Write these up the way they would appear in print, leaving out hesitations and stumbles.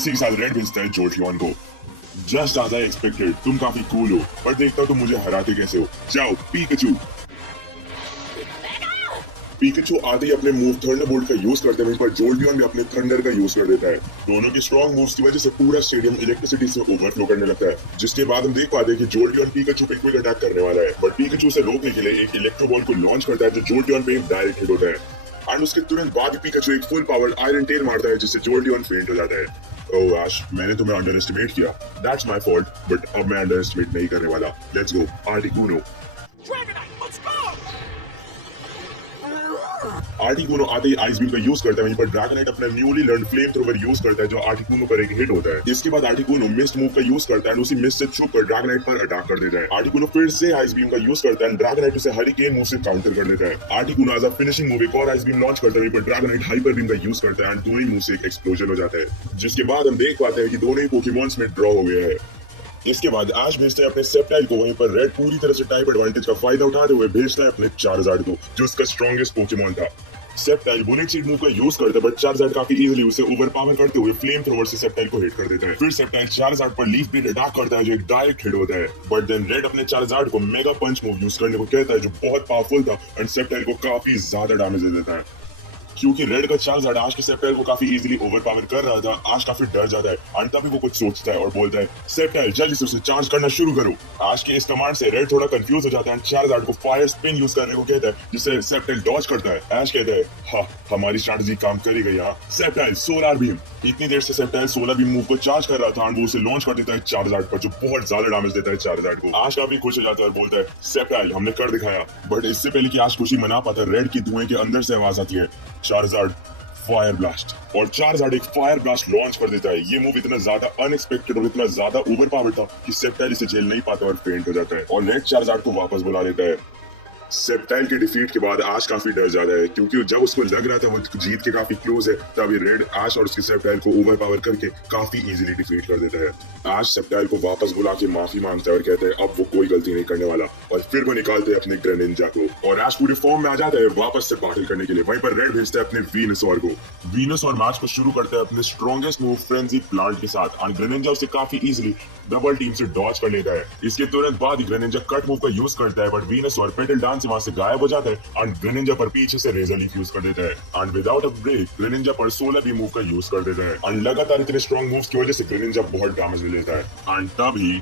इसी के साथ रेड भेजता है जोल्टियन को। जस्ट एज आई एक्सपेक्टेड, तुम काफी कूल हो, पर देखता हूँ तुम मुझे हराते कैसे हो। जाओ पिकाचू। पिकाचू आते ही अपने मूव थंडरबोल्ट का यूज करते हैं, पर जोल्टियन भी अपने थंडर का यूज कर देता है। दोनों की स्ट्रॉन्ग मूव्स की वजह से पूरा स्टेडियम इलेक्ट्रिसिटी से ओवरफ्लो करने लगता है, जिसके बाद हम देख पाते हैं कि जोल्टियन पिकाचू पे क्विक अटैक करने वाला है, बट पिकाचू से रोकने के लिए एक इलेक्ट्रो बॉल को लॉन्च करता है जो जोल्टियन पे डायरेक्ट हिट होता है। एंड उसके तुरंत बाद पिकाचू एक फुल पावर आयरन टेल मारता है, जिससे जोल्टियन फेंट हो जाता है। ओह आश, मैंने तुम्हें अंडर एस्टिमेट किया। दैट्स माय फॉल्ट, बट अब मैं अंडर एस्टिमेट नहीं करने वाला। Let's go Articuno. आर्टिकुनो आते ही आइस बीम का यूज करता है, वहीं पर ड्रैगनाइट अपना newly learn flame thrower use करता है जो आर्टिकुनो पर एक हिट होता है। इसके बाद आर्टिकुनो मिस्ट मूव का यूज करता है और उसी मिस्ट से छुप कर ड्रैगनाइट पर अटैक कर देता है। आर्टिकुनो फिर से आइस बीम का यूज करता है, ड्रैगनाइट उसे हरिकेन मूव से काउंटर कर देता है। Articuno as a finishing move एक और आइस बीम लॉन्च करता है, वहीं पर ड्रैगनाइट हाइपर बीम का यूज करता है एंड दोनों ही मूव से एक एक्सप्लोजन हो जाता है, जिसके बाद हम देख पाते हैं कि दोनों ही पोकेमॉन्स में ड्रॉ हो गया है। इसके बाद ऐश भेजते हैं अपने सेप्टाइल को, वहीं पर रेड पूरी तरह से टाइप एडवांटेज का फायदा उठाते हुए भेजता है अपने चार्जार्ड को, जो उसका स्ट्रॉन्गेस्ट पोकेमॉन था। सेप्टाइल बुलेट सीड मूव का यूज करता है, बट चार्जार्ड काफी इजीली उसे ओवरपावर करते हुए फ्लेम थ्रोवर से सेप्टाइल को हिट कर देता है। फिर सेप्टाइल चार्जार्ड पर लीफ ब्लेड अटैक करता है जो एक डायरेक्ट हिट होता है, बट देन रेड अपने चार्जार्ड को मेगा पंच मूव यूज करने को कहता है जो बहुत पावरफुल था एंड सेप्टाइल को काफी ज्यादा डैमेज दे देता है। क्योंकि रेड का चार्जार्ड आश के सेप्टाइल को काफी इजीली ओवरपावर कर रहा था, आश काफी डर जाता है एंड तभी वो कुछ सोचता है और बोलता है सेप्टाइल जल्दी से उसे चार्ज करना शुरू करो। आश के इस कमांड से रेड थोड़ा कंफ्यूज हो जाता है एंड चार्जार्ड को फायर स्पिन यूज करने को कहता है, जिससे सेप्टाइल डॉज करता है। ऐश कहता है हाँ हमारी स्ट्रेटजी काम करेगी यहाँ। Septile solar beam. इतनी देर से सेप्टाइल सोलर बीम मूव को चार्ज कर रहा था एंड वो उसे लॉन्च कर देता है चार्जार्ड पर, जो बहुत ज्यादा डैमेज देता है चार्जार्ड को। आश काफी खुश हो जाता है और बोलता है सेप्टाइल हमने कर दिखाया। बट इससे पहले कि आश खुशी मना पाता, रेड की धुएं के अंदर से आवाज आती है चार्जार्ड फायर ब्लास्ट, और चार्जार्ड एक फायर ब्लास्ट लॉन्च कर देता है। ये मूव इतना ज्यादा अनएक्सपेक्टेड और इतना ज्यादा ओवरपावर्ड था कि सेप्टाइल इसे झेल नहीं पाता और फेंट हो जाता है, और रेड चार्जार्ड को वापस बुला लेता है। सेप्टाइल के डिफीट के बाद आश काफी डर जाता है, क्योंकि जब उसको लग रहा था वो जीत के काफी क्लोज है, तभी रेड आश और उसके सेप्टाइल को ओवरपावर करके काफी इजीली डिफीट कर देता है। आश सेप्टाइल को वापस बुला के माफी मांगता है और कहता है अब वो कोई गलती नहीं करने वाला, और फिर वो निकालते हैं अपने ग्रेनिंजा को, और आश पूरे फॉर्म में आ जाता है वापस से बैटल करने के लिए। वहीं पर रेड भेजता है अपने वीनसॉर को। वीनसॉर मैच को शुरू करता है अपने स्ट्रॉन्गेस्ट मूव फ्रेंजी प्लांट के साथ, और ग्रेनिंजा उसे काफी इजीली डबल टीम से डॉज कर लेता है। इसके तुरंत बाद ग्रेनिंजा कट मूव का यूज करता है, बट वीनसॉर पेटल डांस से वहां से गायब हो जाता है एंड ग्रेनिंजा पर पीछे से रेजर लीफ यूज कर देता है, and without a break Greninja पर सोलर भी मूव का यूज कर देता है, एंड लगातार इतने स्ट्रॉन्ग मूव्स की वजह से ग्रेनिंजा बहुत डैमेज ले लेता है। एंड तभी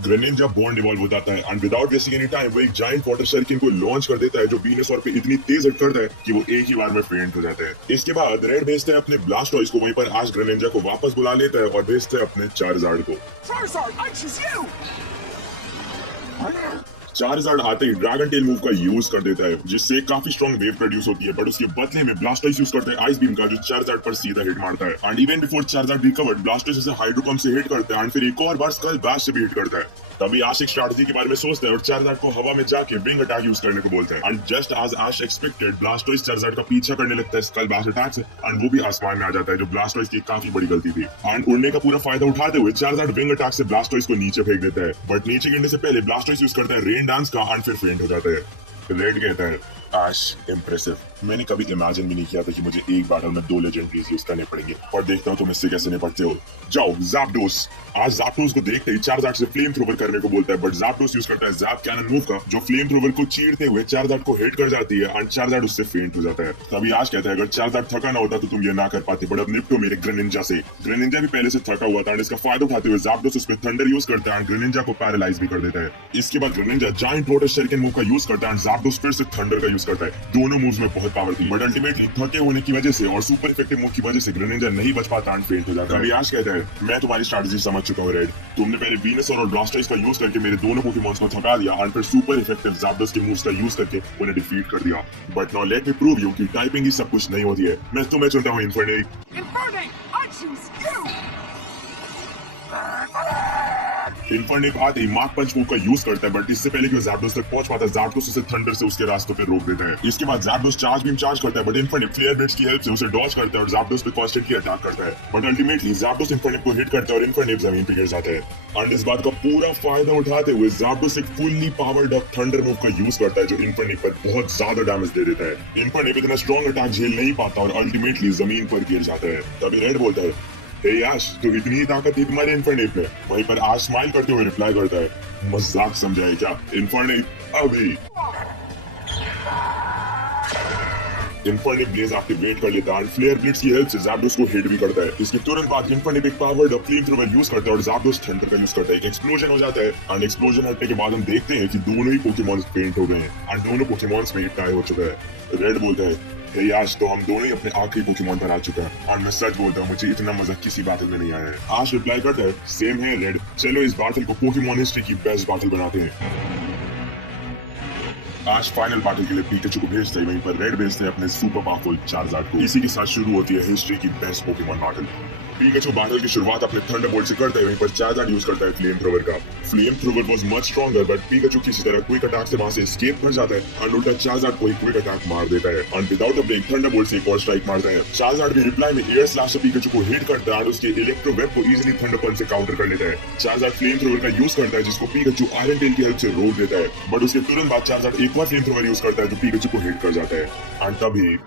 ग्रेनिंजा बॉन्ड इवॉल्व हो जाता है and without wasting any time वो एक जायंट वाटर सर्किल को लॉन्च कर देता है, जो वीनसॉर पे इतनी तेज हिट करता है कि वो एक ही बार में फेंट हो जाता है। इसके बाद रेड भेजता है अपने ब्लास्टॉइस को, वहीं पर आश ग्रेनिंजा को वापस बुला लेता है और भेजता है अपने चार्जार्ड को। चार्जार्ड आते ही ड्रैगन टेल मूव का यूज कर देता है, जिससे काफी स्ट्रॉन्ग वेव प्रोड्यूस होती है, बट उसके बदले में ब्लास्टॉइस यूज करता है आइस बीम का, जो चार्जार्ड पर सीधा हिट मारता है। And even before Charizard recovered, Blastoise उसे हाइड्रोकॉम से हिट करता है एंड फिर एक और बार स्कल बैश से भी हिट करता है। तभी आश एक स्ट्रैटेजी के बारे में सोचता है और चार्जार्ड को हवा में जाके विंग अटैक यूज करने को बोलता है, एंड जस्ट एज आश एक्सपेक्टेड ब्लास्टॉइस चार्जार्ड का पीछा करने लगता है स्कल बैश अटैक से, एंड वो भी आसमान में आ जाता है, जो ब्लास्टॉइस की काफी बड़ी गलती थी। एंड उड़ने का पूरा फायदा उठाते हुए चार्जार्ड विंग अटैक से ब्लास्टॉइस को नीचे फेंक देता है, बट नीचे गिरने से पहले ब्लास्टॉइस यूज करता है रेन डांस का एंड फिर फेंट हो जाता है। रेड कहता है आश इम्प्रेसिव, मैंने कभी इमेजिन भी नहीं किया था कि मुझे एक बैटल में 2 लेजेंडरीज यूज करने पड़ेंगे, और देखता हूँ तुम इससे कैसे निपटते हो। जाओ ज़ैप्डोस। आज ज़ैप्डोस को देखते ही चार्जार्ड से फ्लेम थ्रोवर करने को बोलता है, बट ज़ैप्डोस यूज करता है ज़ैप कैनन मूव का, जो फ्लेम थ्रोवर को चीरते हुए चार्जार्ड को हिट कर जाती है एंड चार्जार्ड उससे फेंट हो जाता है। तभी आश कहता है अगर चार्जार्ड थका ना होता तो तुम ये ना कर पाते, बट अब निपटो मेरे ग्रेनिंजा से। ग्रेनिंजा भी पहले से थका हुआ था एंड इसका फायदा उठाते हुए ज़ैप्डोस उस पर थंडर यूज करता है एंड ग्रेनिंजा को पैरालाइज भी कर देता है। इसके बाद ग्रेनिंजा जायंट वाटर शरिकेन मूव का यूज करता है एंड ज़ैप्डोस फिर से थंडर का यूज करता है। दोनों मूव्स में बहुत पावर थी, बट अल्टीमेटली थके होने की वजह से और सुपर इफेक्टिव मूव की वजह से ग्रेनिंजा नहीं बच पाता एंड फेंट हो जाता है। आश कहता है मैं तुम्हारी स्ट्रैटेजी समझ चुका हूँ रेड, तुमने पहले वीनसॉर और ब्लास्टॉइस का यूज करके मेरे दोनों पोकेमॉन्स को थका दिया एंड फिर सुपर इफेक्टिव ज़ैप्डोस के मूव्स का यूज करके उन्हें डिफीट कर दिया, but now let me prove you कि टाइपिंग ही सब कुछ नहीं होती है। मैं तुम्हें चुनता हूँ इन्फर्नेट। इन्फर्निप आते ही मार्क पंच मूव का यूज करता है, बट इससे पहले कि वो ज़ैप्डोस तक पहुंच पाता है, ज़ैप्डोस उसे थंडर से उसके रास्ते पे रोक देता है। इसके बाद ज़ैप्डोस चार्ज बीम चार्ज करता है, बट इन्फर्निप फ्लेयर ब्लिट्स की हेल्प से उसे डॉज करता है और ज़ैप्डोस पे कॉन्स्टेंटली अटैक करता है। बट अल्टीमेटली ज़ैप्डोस इन्फर्निप को हिट करता है और इन्फर्निप जमीन पे गिर जाता है। एंड इस बात का पूरा फायदा उठाते हुए ज़ैप्डोस एक fully powered up thunder move का यूज करता है, जो इन्फर्निप पर बहुत ज्यादा डैमेज दे देता है। इन्फर्निप इतना स्ट्रॉन्ग अटैक झेल नहीं पाता और अल्टीमेटली जमीन पर गिर जाता है। तभी रेड बोलता है, हे याश, तो इतनी ताकत थी तुम्हारे इन्फर्निप में? वहीं पर आश स्माइल करते हुए रिप्लाई करता है, मजाक समझाए क्या? इन्फर्निप अभी। इन्फर्निप ब्लेज एक्टिवेट कर लेता है और फ्लेयर ब्लिट्स की हेल्प से ज़ैप्डोस को हिट भी करता है। इसके तुरंत बाद इन्फर्निप एक पावर्ड फ्लेम थ्रोवर यूज करता है और ज़ैप्डोस थंडर का यूज करता है। एक एक्सप्लोजन हो जाता है एंड एक्सप्लोजन हटने के बाद हम देखते हैं कि दोनों ही पोकेमॉन्स पेंट हो गए हैं एंड दोनों पोकेमॉन्स में टाई हो चुका है। रेड बोलता है, हे याश, तो हम दोनों ही अपने आखिरी पोकेमॉन पर आ चुका है और मैं सच बोलता हूँ, मुझे इतना मजा किसी बैटल में नहीं आया है। आश रिप्लाई करता है, सेम है रेड, चलो इस बैटल को पोकेमॉन हिस्ट्री की बेस्ट बैटल बनाते हैं। आज फाइनल बैटल के लिए पिकाचू को भेजते हैं, वहीं पर रेड भेजते हैं अपने सुपर पावरफुल चार्जार्ड को। इसी के साथ शुरू होती है हिस्ट्री की best Pokemon battle. Pikachu battle की शुरुआत अपने थंडरबोल्ट से करता है, वहीं पर चार्जार्ड यूज करता है फ्लेम थ्रोवर का। Flame thrower was much stronger, but Pikachu किसी तरह क्विक अटैक से वहां से एस्केप कर जाता है और उल्टा चार्जार्ड को एक क्विक अटैक मार देता है और विदाउट अ ब्रेक थंडरबोल्ट से एक और स्ट्राइक मारता है। चार्जार्ड भी रिप्लाई में एयर स्लैश से पिकाचू को हिट करता है और उसके इलेक्ट्रो वेब को इजीली थंडर पंच से काउंटर कर लेता है। चार्जार्ड फ्लेम थ्रोवर का यूज करता है, जिसको पिकाचू आयरन टेल की हेल्प से रोक देता है, बट उसके तुरंत बाद चार्जार्ड एक और फ्लेम थ्रोवर यूज करता है जो पिकाचू को हिट कर जाता है। एंड तभी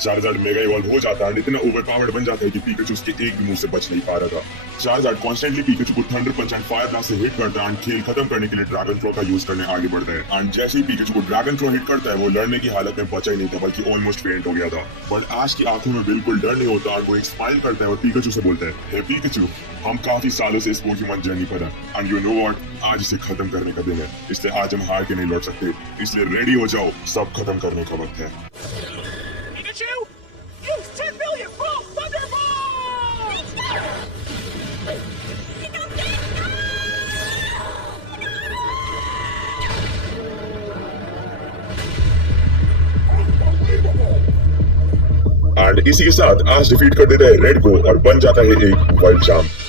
चार्जार्ड मेगा इवॉल्व हो जाता है, इतना ओवरपावर्ड बन जाता है कि पिकाचू उसके एक भी मूव से बच नहीं पा रहा था। चार्जार्ड कॉन्स्टेंटली पिकाचू को thunder punch and fire blast से हिट करता है एंड खेल खत्म करने के लिए ड्रैगन फ्लो का यूज करने आगे बढ़ता है। एंड जैसे ही पिकाचू को ड्रैगन फ्लो हिट करता है, वो लड़ने की हालत में बचा ही नहीं था, बल्कि ऑलमोस्ट फेंट हो गया था। बट आज की आंखों में बिल्कुल डर नहीं होता और वो एक स्माइल करता है और पिकाचू से बोलता है, हे पिकाचू, हम काफी सालों से इस पोकेमॉन जर्नी पर हैं एंड यू नो व्हाट, आज इसे खत्म करने का दिन है, इसलिए आज हम हार के नहीं लड़ सकते, इसलिए रेडी हो जाओ, सब खत्म करने का वक्त है। एंड इसी के साथ आज डिफीट कर देता है रेड को और बन जाता है एक वर्ल्ड चैंप।